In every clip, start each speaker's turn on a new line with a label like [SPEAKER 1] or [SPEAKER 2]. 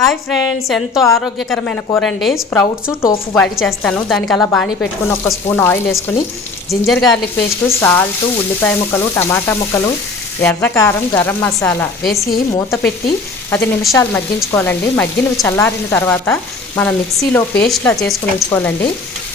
[SPEAKER 1] Hi friends ఎంతో ఆరోగ్యకరమైన కూర అండి. స్ప్రౌట్స్ టోఫు బాడి చేస్తాను. దానికి అలా బాణీ పెట్టుకుని ఒక స్పూన్ ఆయిల్ వేసుకుని జింజర్ గార్లిక్ పేస్ట్ సాల్ట్ ఉల్లిపాయ ముక్కలు టమాటా ముక్కలు ఎర్ర కారం గరం మసాలా వేసి మూత పెట్టి పది నిమిషాలు మగ్గించుకోవాలండి. మగ్గినవి చల్లారిన తర్వాత మనం మిక్సీలో పేస్ట్లా చేసుకుని ఉంచుకోవాలండి.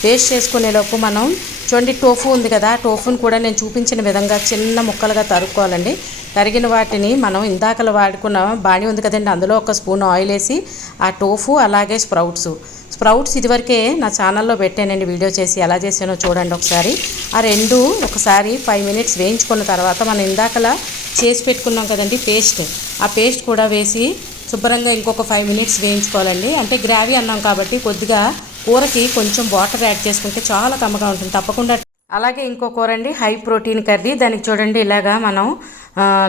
[SPEAKER 1] పేస్ట్ చేసుకునేలోపు మనం చూడండి టోఫు ఉంది కదా టోఫుని కూడా నేను చూపించిన విధంగా చిన్న ముక్కలుగా తరుక్కోవాలండి. తరిగిన వాటిని మనం ఇందాకలు వాడుకున్న బాణీ ఉంది కదండి అందులో ఒక స్పూన్ ఆయిల్ వేసి ఆ టోఫు అలాగే స్ప్రౌట్స్. స్ప్రౌట్స్ ఇదివరకే నా ఛానల్లో పెట్టానండి వీడియో చేసి ఎలా చేసానో చూడండి ఒకసారి. ఆ రెండు ఒకసారి ఫైవ్ మినిట్స్ వేయించుకున్న తర్వాత మనం ఇందాకలా చేసి పెట్టుకున్నాం కదండి పేస్ట్. ఆ పేస్ట్ కూడా వేసి శుభ్రంగా ఇంకొక ఫైవ్ మినిట్స్ వేయించుకోవాలండి. అంటే గ్రావీ అన్నాం కాబట్టి కొద్దిగా కూరకి కొంచెం వాటర్ యాడ్ చేసుకుంటే చాలా కమ్మగా ఉంటుంది. తప్పకుండా అలాగే ఇంకో కూర అండి హై ప్రోటీన్ కర్రీ. దానికి చూడండి ఇలాగా మనం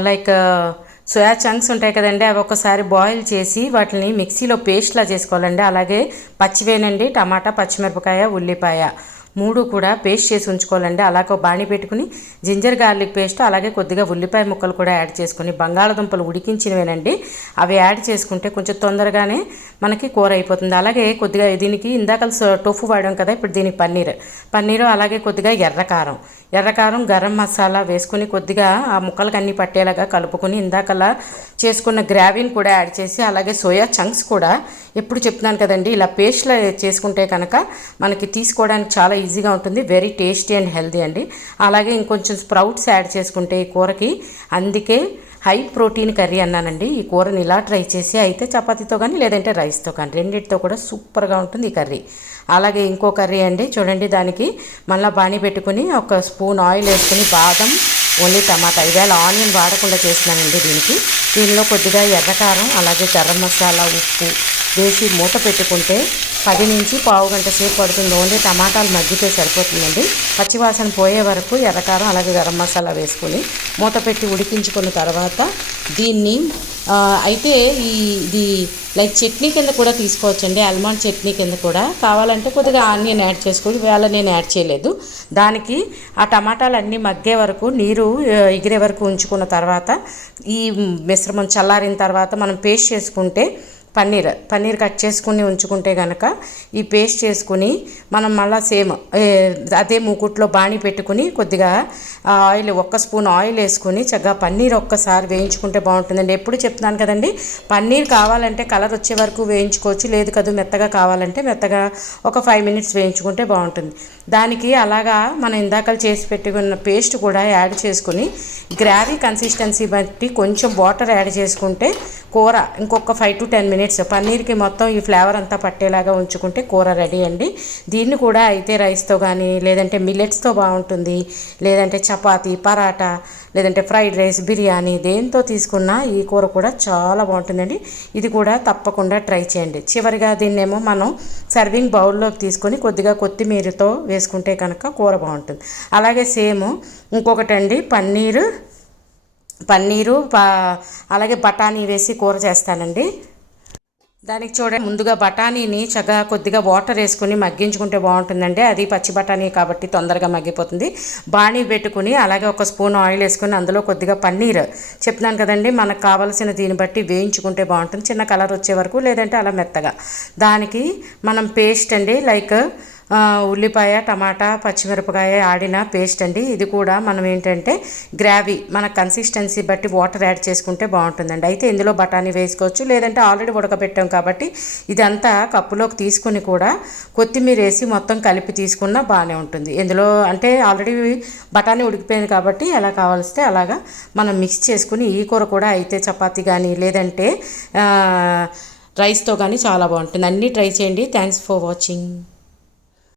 [SPEAKER 1] లైక్ సోయా చంక్స్ ఉంటాయి కదండి అవి ఒకసారి బాయిల్ చేసి వాటిని మిక్సీలో పేస్ట్లా చేసుకోవాలండి. అలాగే పచ్చివేనండి టమాటా పచ్చిమిరపకాయ ఉల్లిపాయ. మూడు కూడా పేస్ట్ చేసి ఉంచుకోవాలండి. అలాగే ఒక బాణీ పెట్టుకుని జింజర్ గార్లిక్ పేస్ట్ అలాగే కొద్దిగా ఉల్లిపాయ ముక్కలు కూడా యాడ్ చేసుకుని బంగాళదుంపలు ఉడికించినవేనండి. అవి యాడ్ చేసుకుంటే కొంచెం తొందరగానే మనకి కూర అయిపోతుంది. అలాగే కొద్దిగా దీనికి ఇందాక టోఫు వాడాం కదా ఇప్పుడు దీనికి పన్నీర్. పన్నీరు అలాగే కొద్దిగా ఎర్రకారం. ఎర్రకారం గరం మసాలా వేసుకుని కొద్దిగా ఆ ముక్కలకు అన్ని పట్టేలాగా కలుపుకొని ఇందాకలా చేసుకున్న గ్రావీని కూడా యాడ్ చేసి అలాగే సోయా చంక్స్ కూడా ఎప్పుడు చెప్తున్నాను కదండి ఇలా పేస్ట్లో చేసుకుంటే కనుక మనకి తీసుకోవడానికి చాలా ఈజీగా ఉంటుంది వెరీ టేస్టీ అండ్ హెల్తీ అండి. అలాగే ఇంకొంచెం స్ప్రౌట్స్ యాడ్ చేసుకుంటే ఈ కూరకి అందుకే హై ప్రోటీన్ కర్రీ అన్నానండి. ఈ కూరని ఇలా ట్రై చేసి అయితే చపాతీతో కానీ లేదంటే రైస్తో కానీ రెండింటితో కూడా సూపర్గా ఉంటుంది ఈ కర్రీ. అలాగే ఇంకో కర్రీ అండి చూడండి దానికి మళ్ళీ బాణీ పెట్టుకుని ఒక స్పూన్ ఆయిల్ వేసుకుని బాదం ఓన్లీ టమాటా. ఇవాళ ఆనియన్ వాడకుండా చేసినానండి దీనికి. దీనిలో కొద్దిగా ఎర్రకారం అలాగే గరం మసాలా ఉప్పు వేసి మూత పెట్టుకుంటే పది నుంచి పావు గంట సేపు పడుతుంది. ఓన్లీ టమాటాలు మగ్గితే సరిపోతుందండి. పచ్చివాసన పోయే వరకు ఎర్రకారం అలాగే గరం మసాలా వేసుకొని మూత పెట్టి ఉడికించుకున్న తర్వాత దీన్ని అయితే ఈ ఇది లైక్ చట్నీ కింద కూడా తీసుకోవచ్చండి. ఆల్మండ్ చట్నీ కింద కూడా. కావాలంటే కొద్దిగా ఆనియన్ యాడ్ చేసుకోండి వేళ నేను యాడ్ చేయలేదు. దానికి ఆ టమాటాలు అన్నీ మగ్గే వరకు నీరు ఎగిరే వరకు ఉంచుకున్న తర్వాత ఈ మిశ్రమం చల్లారిన తర్వాత మనం పేస్ట్ చేసుకుంటే పన్నీర్ పన్నీర్ కట్ చేసుకుని ఉంచుకుంటే కనుక ఈ పేస్ట్ చేసుకుని మనం మళ్ళీ సేమ్ అదే మూకుట్లో బాణీ పెట్టుకుని కొద్దిగా ఆయిల్ ఒక్క స్పూన్ ఆయిల్ వేసుకుని చక్కగా పన్నీర్ ఒక్కసారి వేయించుకుంటే బాగుంటుందండి. ఎప్పుడు చెప్తున్నాను కదండి పన్నీర్ కావాలంటే కలర్ వచ్చే వరకు వేయించుకోవచ్చు లేదు కదా మెత్తగా కావాలంటే మెత్తగా ఒక ఫైవ్ మినిట్స్ వేయించుకుంటే బాగుంటుంది. దానికి అలాగా మనం ఇందాక చేసి పెట్టుకున్న పేస్ట్ కూడా యాడ్ చేసుకుని గ్రావీ కన్సిస్టెన్సీ బట్టి కొంచెం వాటర్ యాడ్ చేసుకుంటే కూర ఇంకొక ఫైవ్ టు టెన్ మినిట్స్ పన్నీర్కి మొత్తం ఈ ఫ్లేవర్ అంతా పట్టేలాగా ఉంచుకుంటే కూర రెడీ అండి. దీన్ని కూడా అయితే రైస్తో కానీ లేదంటే మిల్లెట్స్తో బాగుంటుంది. లేదంటే చపాతీ పరాటా లేదంటే ఫ్రైడ్ రైస్ బిర్యానీ దేంతో తీసుకున్నా ఈ కూర కూడా చాలా బాగుంటుందండి. ఇది కూడా తప్పకుండా ట్రై చేయండి. చివరిగా దీన్నేమో మనం సర్వింగ్ బౌల్లోకి తీసుకొని కొద్దిగా కొత్తిమీరతో వేసుకుంటే కనుక కూర బాగుంటుంది. అలాగే సేమ్ ఇంకొకటండి పన్నీరు పన్నీరు అలాగే బఠానీ వేసి కూర చేస్తానండి. దానికి చూడండి. ముందుగా బఠానీని చక్కగా కొద్దిగా వాటర్ వేసుకుని మగ్గించుకుంటే బాగుంటుందండి. అది పచ్చి బఠానీ కాబట్టి తొందరగా మగ్గిపోతుంది. బాణీ పెట్టుకుని అలాగే ఒక స్పూన్ ఆయిల్ వేసుకుని అందులో కొద్దిగా పన్నీర్. చెప్తున్నాను కదండి మనకు కావాల్సిన దీన్ని బట్టి వేయించుకుంటే బాగుంటుంది. చిన్న కలర్ వచ్చే వరకు లేదంటే అలా మెత్తగా. దానికి మనం పేస్ట్ అండి లైక్ ఉల్లిపాయ టమాటా పచ్చిమిరపకాయ ఆడిన పేస్ట్ అండి. ఇది కూడా మనం ఏంటంటే గ్రావీ మన కన్సిస్టెన్సీ బట్టి వాటర్ యాడ్ చేసుకుంటే బాగుంటుందండి. అయితే ఇందులో బఠానీ వేసుకోవచ్చు లేదంటే ఆల్రెడీ ఉడకబెట్టాం కాబట్టి ఇదంతా కప్పులోకి తీసుకుని కూడా కొత్తిమీర వేసి మొత్తం కలిపి తీసుకున్నా బాగానే ఉంటుంది. ఇందులో అంటే ఆల్రెడీ బఠానీ ఉడికిపోయింది కాబట్టి ఎలా కావాల్స్తే అలాగా మనం మిక్స్ చేసుకుని ఈ కూర కూడా అయితే చపాతి కానీ లేదంటే రైస్తో కానీ చాలా బాగుంటుంది. అన్నీ ట్రై చేయండి. Thanks for watching